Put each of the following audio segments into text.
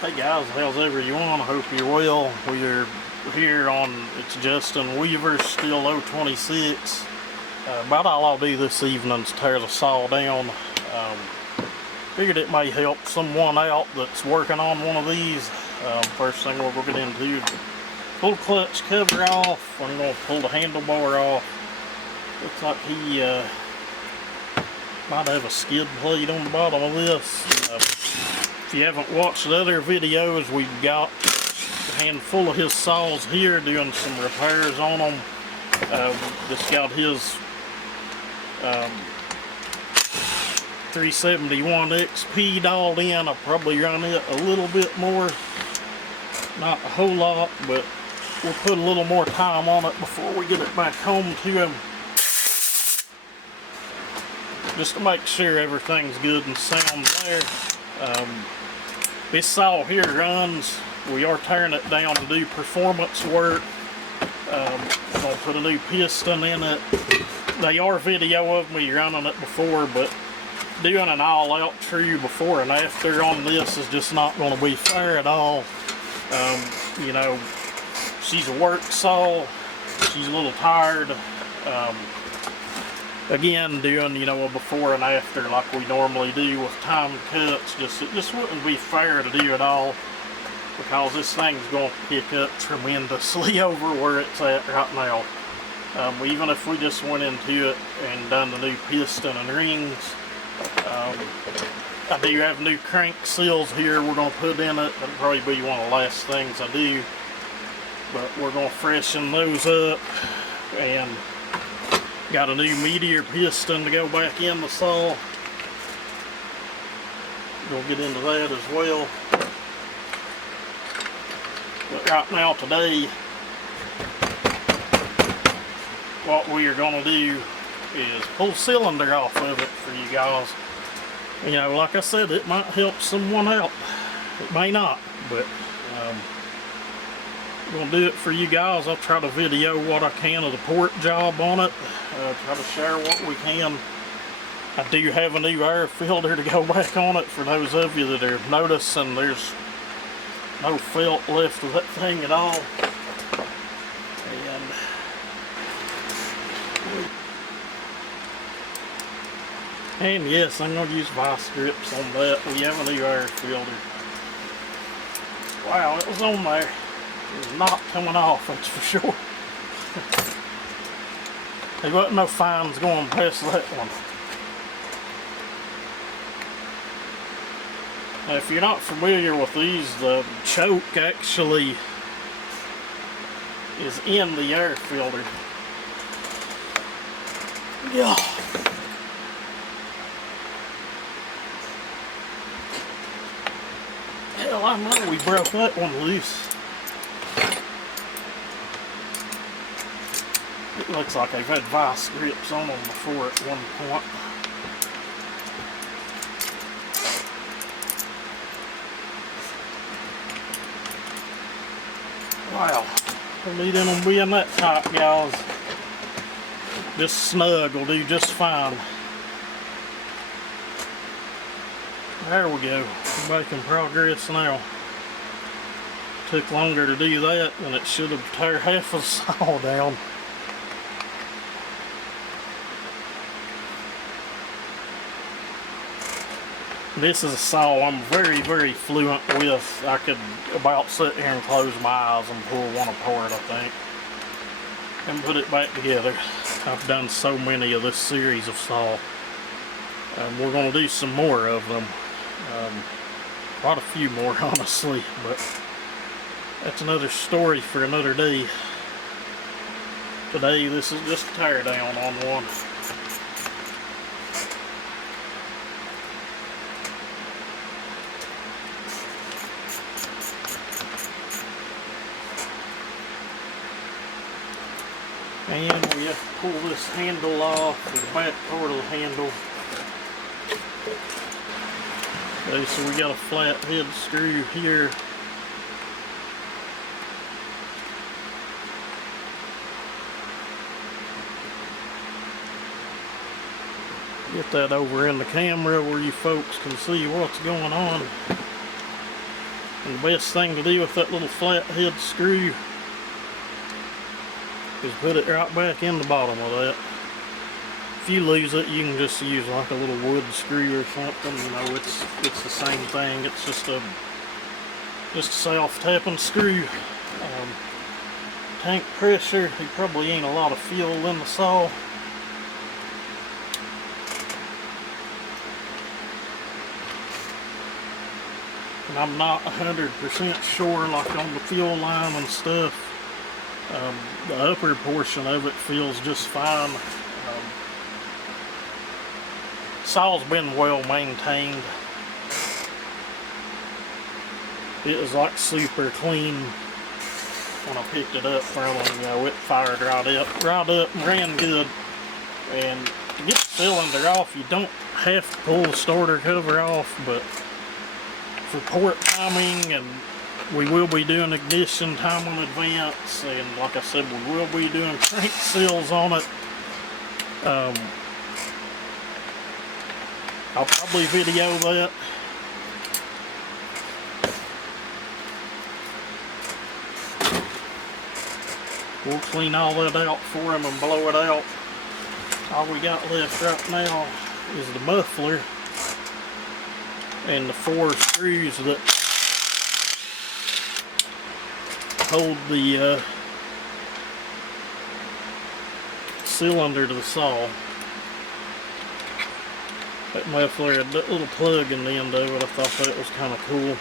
Hey guys, how's everyone? I hope you're well. We're here on, it's Justin Weaver's Stihl 026. About all I'll do this evening is tear the saw down. Figured it may help someone out that's working on one of these. First thing we'll get into, pull the clutch cover off. I'm going to pull the handlebar off. Looks like he might have a skid plate on the bottom of this. If you haven't watched the other videos, we've got a handful of his saws here doing some repairs on them. Just got his 371 XP dialed in. I'll probably run it a little bit more, not a whole lot, but we'll put a little more time on it before we get it back home to him, just to make sure everything's good and sound there. This saw here runs, we are tearing it down to do performance work. I'll put a new piston in it. They are video of me running it before, but doing an all-out true before and after on this is just not going to be fair at all. You know, she's a work saw, she's a little tired. Again, doing, you know, a before and after like we normally do with time cuts, it just wouldn't be fair to do it all, because this thing's going to pick up tremendously over where it's at right now. Even if we just went into it and done the new piston and rings, I do have new crank seals here we're going to put in it. That'll probably be one of the last things I do, but we're going to freshen those up, and got a new meteor piston to go back in the saw. We'll get into that as well. But right now, today, what we are going to do is pull the cylinder off of it for you guys. You know, like I said, it might help someone out. It may not, but I'm going to do it for you guys. I'll try to video what I can of the port job on it. Try to share what we can. I do have a new air filter to go back on it for those of you that are noticing there's no felt left of that thing at all. And yes, I'm going to use vice grips on that. We have a new air filter. Wow, it was on there. It's not coming off, that's for sure. There wasn't no fines going past that one. Now, if you're not familiar with these, the choke actually is in the air filter. Yeah. Hell, I know we broke that one loose. It looks like they've had vice grips on them before at one point. Wow, don't need them being that tight, guys. This snug will do just fine. There we go, we're making progress now. Took longer to do that than it should have tear half of the saw down. This is a saw I'm very, very fluent with. I could about sit here and close my eyes and pull one apart, I think, and put it back together. I've done so many of this series of saw. We're going to do some more of them. Quite a few more, honestly, but that's another story for another day. Today, this is just a tear down on one. And we have to pull this handle off, the back part of the handle. Okay, so we got a flat head screw here. Get that over in the camera where you folks can see what's going on. And the best thing to do with that little flathead screw is put it right back in the bottom of that. If you lose it, you can just use like a little wood screw or something. You know, it's the same thing. It's just a self-tapping screw. Tank pressure, there probably ain't a lot of fuel in the saw. And I'm not 100% sure, like on the fuel line and stuff. The upper portion of it feels just fine. Saw's been well maintained. It was like super clean when I picked it up from them. You know, it fired right up and ran good. And to get the cylinder off, you don't have to pull the starter cover off, but for port timing, and we will be doing ignition time in advance, and like I said, we will be doing crank seals on it. I'll probably video that. We'll clean all that out for him and blow it out. All we got left right now is the muffler and the 4 screws that hold the cylinder to the saw. That muffler had that little plug in the end of it. I thought that was kind of cool.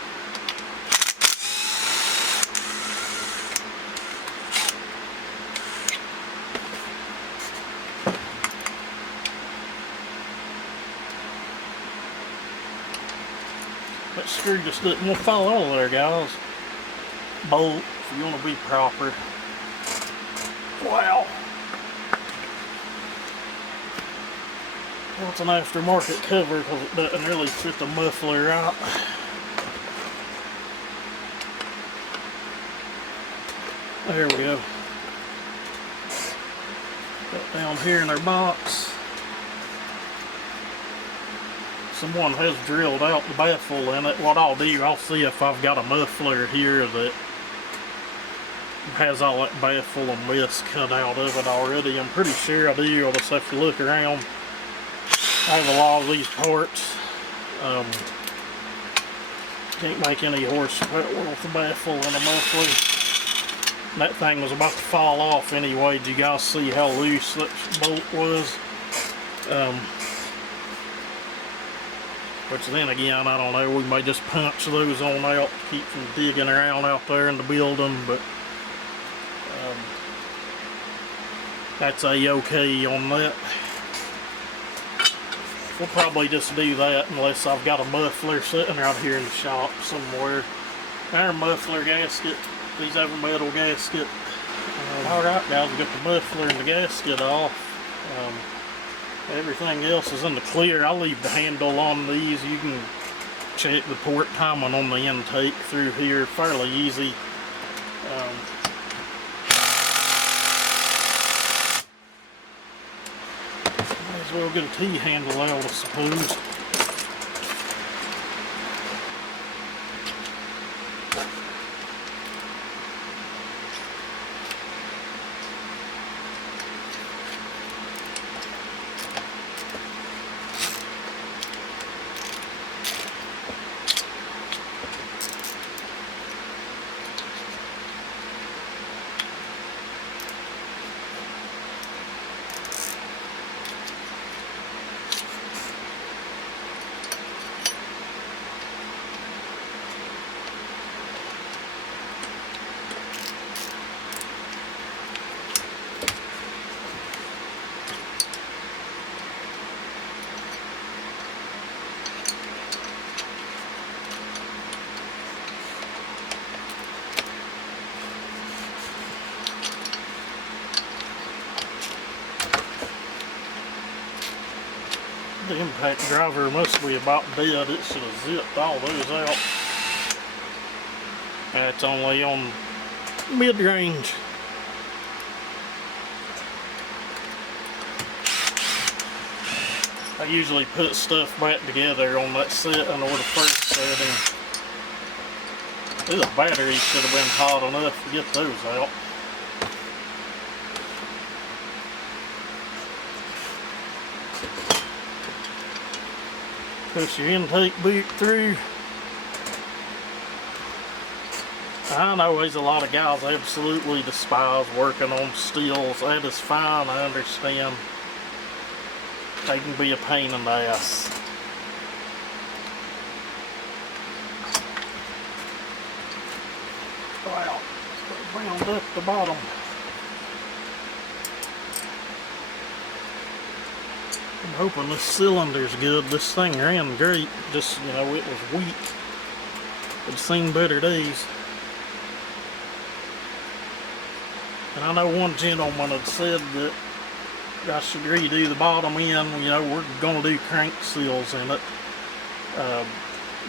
That screw just didn't want to fall out of there, guys. Bolt, if you want to be proper. Wow. Well, it's an aftermarket cover because it doesn't really fit the muffler right. There we go. Got down here in our box. Someone has drilled out the baffle in it. What I'll do, I'll see if I've got a muffler here that has all that baffle and mess cut out of it already. I'm pretty sure I do. I'll just have to look around. I have a lot of these parts. Can't make any horsepower with the baffle and a muffler. That thing was about to fall off anyway. Did you guys see how loose that bolt was? Which then again, I don't know, we may just punch those on out to keep from digging around out there in the building, but that's a-okay on that. We'll probably just do that unless I've got a muffler sitting right here in the shop somewhere. Our muffler gasket, these have a metal gasket. Alright guys, we got the muffler and the gasket off. Everything else is in the clear. I'll leave the handle on these. You can check the port timing on the intake through here fairly easy. Might as well get a T-handle out, I suppose. The impact driver must be about dead. It should have zipped all those out. That's only on mid-range. I usually put stuff back together on that set in order first setting. This battery should have been hot enough to get those out. Push your intake boot through. I know there's a lot of guys absolutely despise working on Stihls. That is fine, I understand. They can be a pain in the ass. Wow, round up the bottom. I'm hoping this cylinder's good. This thing ran great, just, you know, it was weak. It's seen better days. And I know one gentleman had said that I should redo the bottom end. You know, we're going to do crank seals in it.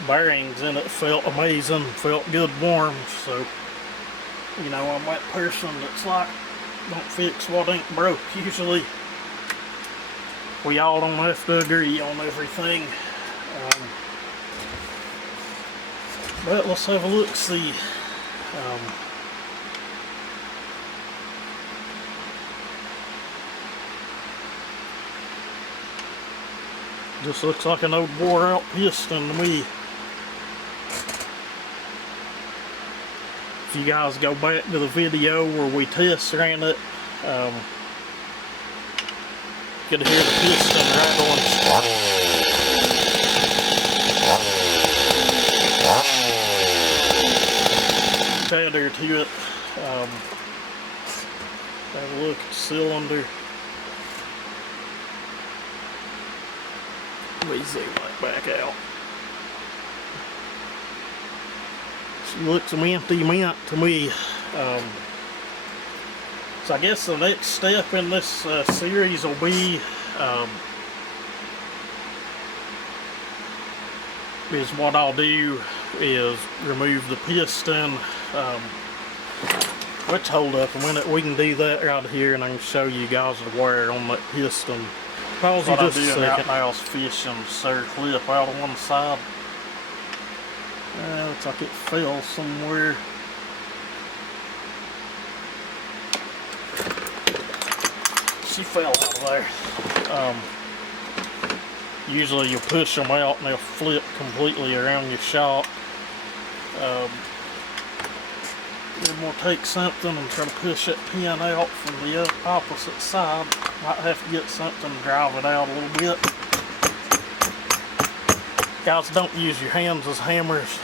Bearings in it felt amazing, felt good warm. So, you know, I'm that person that's like, don't fix what ain't broke. Usually, we all don't have to agree on everything. But let's have a look-see. Just looks like an old wore-out piston to me. If you guys go back to the video where we test ran it, you could hear the piston rattling. Chatter to it. Have a look at the cylinder. Let me zoom that back out. She looks empty mint to me. So I guess the next step in this series will be is what I'll do is remove the piston. Let's hold up a minute. We can do that right here, and I can show you guys the wire on that piston. Pause what just a second. Now is fishing the clip out of one side. Looks like it fell somewhere. She fell out of there. Usually you push them out and they'll flip completely around your shop. Then we'll take something and try to push that pin out from the opposite side. Might have to get something to drive it out a little bit. Guys, don't use your hands as hammers.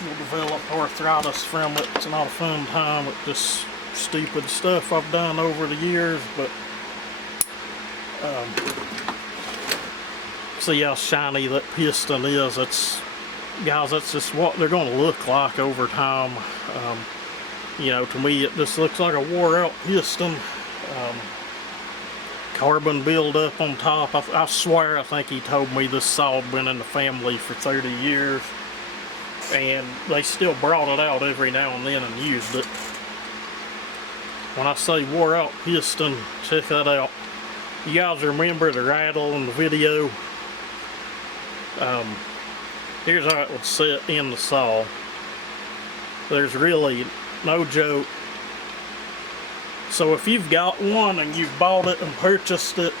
You'll develop arthritis from it. It's not a fun time. It's just stupid stuff I've done over the years, but see how shiny that piston is. Guys, that's just what they're going to look like over time. You know, to me it just looks like a wore out piston. Carbon buildup on top. I swear I think he told me this saw had been in the family for 30 years, and they still brought it out every now and then and used it. When I say wore out piston, check that out. You guys remember the rattle in the video? Here's how it would sit in the saw. There's really no joke. So if you've got one and you've bought it and purchased it,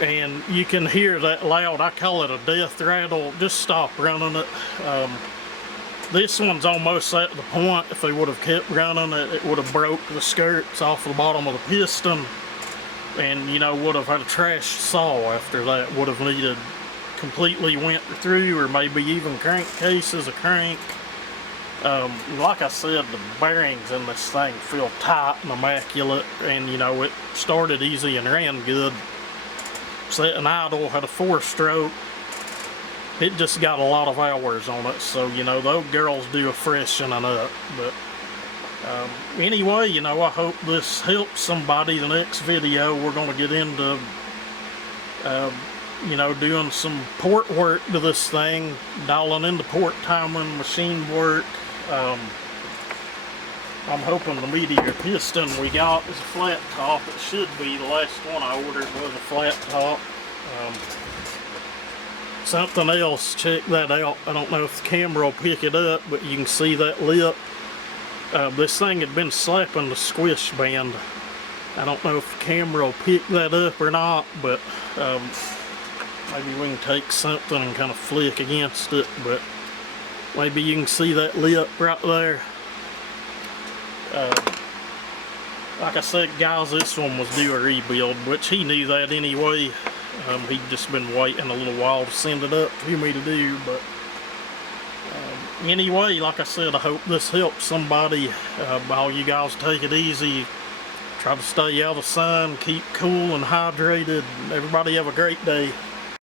and you can hear that loud, I call it a death rattle, just stop running it. This one's almost at the point, if they would have kept running it, it would have broke the skirts off the bottom of the piston, and, you know, would have had a trash saw after that. Would have needed completely went through, or maybe even crankcases, a crank. Like I said, the bearings in this thing feel tight and immaculate, and, you know, it started easy and ran good. Sitting idle, had a 4-stroke. It just got a lot of hours on it, so, you know, those girls do a freshening up. But anyway, you know, I hope this helps somebody. The next video we're going to get into you know, doing some port work to this thing, dialing into port timing, machine work. I'm hoping the meteor piston we got is a flat top. It should be. The last one I ordered was a flat top. Something else, check that out. I don't know if the camera will pick it up, but you can see that lip. This thing had been slapping the squish band. I don't know if the camera will pick that up or not, but maybe we can take something and kind of flick against it, but maybe you can see that lip right there. Like I said, guys, this one was due a rebuild, which he knew that anyway. He'd just been waiting a little while to send it up to me to do, but anyway, like I said, I hope this helps somebody. All you guys take it easy. Try to stay out of the sun, keep cool and hydrated. Everybody have a great day.